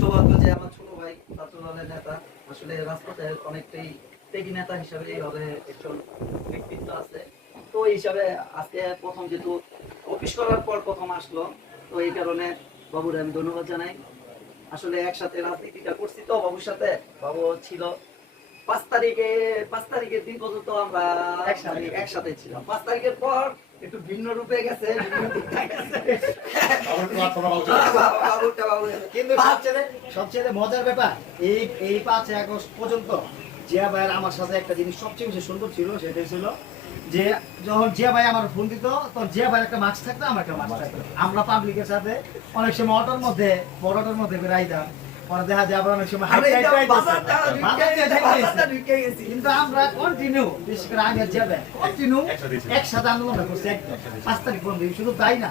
সৌভাগ্য যে আমার ছোট ভাই ছাত্র দলের নেতা আসলে রাজপথে অনেকটাই ত্যাগী নেতা হিসাবে এইভাবে একজন ব্যক্তিত্ব আছে। তো এই হিসাবে আজকে প্রথম যেহেতু অফিস করার পর প্রথম আসলো, তো এই কারণে বাবুরে আমি ধন্যবাদ জানাই। আসলে একসাথে রাজনীতিটা করছি তো বাবুর সাথে, বাবু ছিল 5 তারিখে, 5 তারিখের দিন পর্যন্ত আমরা একসাথে ছিলাম। 5 তারিখের পর একটু ভিন্ন রূপে গেছে, ভিন্ন দিকটা গেছে। কিন্তু সবচেয়ে মজার ব্যাপার এই 5 আগস্ট পর্যন্ত জিয়া ভাইয়ের আমার সাথে একটা জিনিস সবচেয়ে বেশি সুন্দর ছিল, সেটাই ছিল যে যখন জিয়া ভাই আমার ফোন দিত তখন জিয়া ভাই একটা মাস্ক থাকতো, আমার একটা মাস্ক থাকতো। আমরা পাবলিকের সাথে অনেক সময় অটোর মধ্যে বড় অটোর মধ্যে বেরাইতাম, পরে দেখা যায় আবার অনেক সময় কিন্তু আমরা কন্টিনিউ, বিশেষ করে আমি জিয়া ভাই কন্টিনিউ একসাথে আন্দোলন করছি একদম 5 তারিখ পর্যন্ত। শুধু তাই না,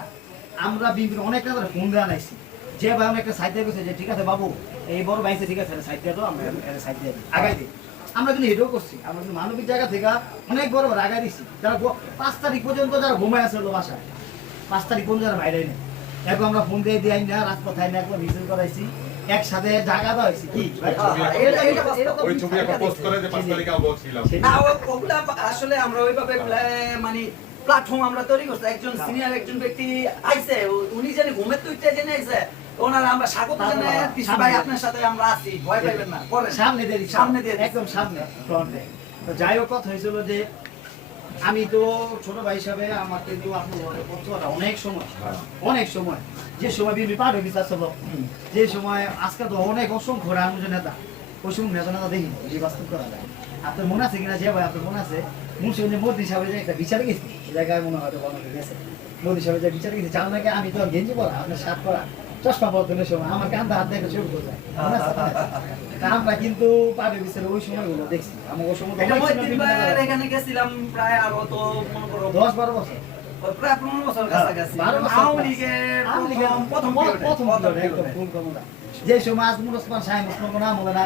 আমরা বিভিন্ন অনেক নেতারা ফোন দেওয়া নাইছি যে ভাই অনেক একটা সাইড দিয়ে গেছে যে ঠিক আছে বাবু এই বড় বাইসে ঠিক আছে সাইড দিয়ে দাও, আমরা সাইড দিয়ে আগাই দিই। আমরা কিন্তু এটাও করছি, আমরা কিন্তু মানবিক জায়গা থেকে অনেক বড় বড় আগাই দিচ্ছি। যারা 5 তারিখ পর্যন্ত যারা ঘুমায় আসলো বাসায়, 5 তারিখ পর্যন্ত যারা বাইরে নেই, এখন আমরা ফোন দিয়ে দিয়ে না রাজপথ আইনা একবার মিছিল করাইছি, একসাথে জায়গা দেওয়া হয়েছে। কি আসলে আমরা ওইভাবে মানে প্ল্যাটফর্ম আমরা তৈরি করছি। একজন সিনিয়র একজন ব্যক্তি আইছে, উনি জানি ঘুমের তুইতে জেনে আইছে, ওনারা আমরা স্বাগত জানাই ভাই আপনার সাথে আমরা আছি, ভয় পাইবেন না, করেন সামনে দিয়ে একদম সামনে ফ্রন্টে। তো যাই হোক, কথা হয়েছিল যে আমি তো ছোট ভাই হিসাবে আমার কিন্তু অনেক সময় যে সময় বিএনপি পার হয়ে বিচার চলো, যে সময় আজকে তো অনেক অসংখ্য রাজনৈতিক নেতা, ওই সময় নেতা দেখি যে বাস্তব করা যায়। আপনার মনে আছে কিনা যে ভাই, আপনার মনে আছে মুন্সিগঞ্জে মোদি সাহেবের যে একটা বিচারে গেছি, জায়গায় মনে হয়তো বন্ধ গেছে, মোদি সাহেবের যে বিচারে গেছি, চাল নাকি আমি তো গেঞ্জি পরা, আপনার শার্ট পরা, চশমা বদলের সময় আমার কান্দা হাত দেখে শুরু করে যায়। আমরা কিন্তু পাবে বিচারে ওই সময়গুলো দেখছি। আমি ওই সময় এখানে গেছিলাম প্রায় আরো তো মনে করো 10-12 বছর, প্রায় 15 বছর কাছাকাছি। আওয়ামী লীগের প্রথম যে সময় আজমুল ওসমান সাহেব নাম হলো না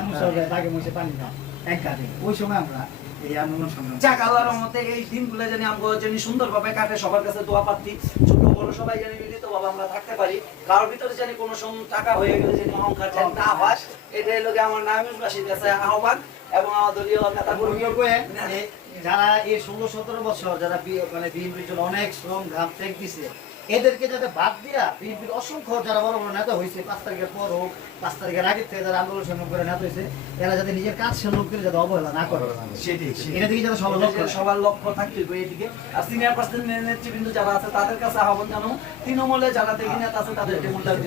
তাকে মুছে পানি না এক ঘাটে, ওই সময় আমরা এই আন্দোলন সংগ্রাম। যাক আল্লাহর রহমতে এই দিনগুলো জানি আমরা জানি সুন্দরভাবে কাটে, সবার কাছে দোয়া প্রার্থী, ছোট বড় সবাই জানি মিলিতভাবে আমরা থাকতে পারি। কারোর ভিতরে জানি কোনো টাকা হয়ে গেলে জানি অহংকার জানি না হয়, এটাই লোকে আমার নারায়ণগঞ্জবাসীর কাছে আহ্বান এবং আমার দলীয় নেতা কর্মী যারা এই 16-17 বছর যারা মানে বিএনপির জন্য অনেক শ্রম ঘাম ত্যাগ দিছে, এদেরকে যাতে বাদ দিয়া বিএনপির অসংখ্য যারা বড় বড় নেতা হয়েছে 5 তারিখের পর হোক, 5 তারিখের আগের থেকে যারা আন্দোলন সংগ্রাম করে নেতা হয়েছে, এরা যাতে নিজের কাজের লোকদের যাতে অবহেলা না করে, এটা দিকে যাতে সবার লক্ষ্য থাকতে হবে এদিকে। আর সিনিয়র পার্সন নেতৃবৃন্দ যারা আছে তাদের কাছে আহ্বান জানাবো, তৃণমূলে যারা দেখি নেতা আছে তাদেরকে মূল্যায়ন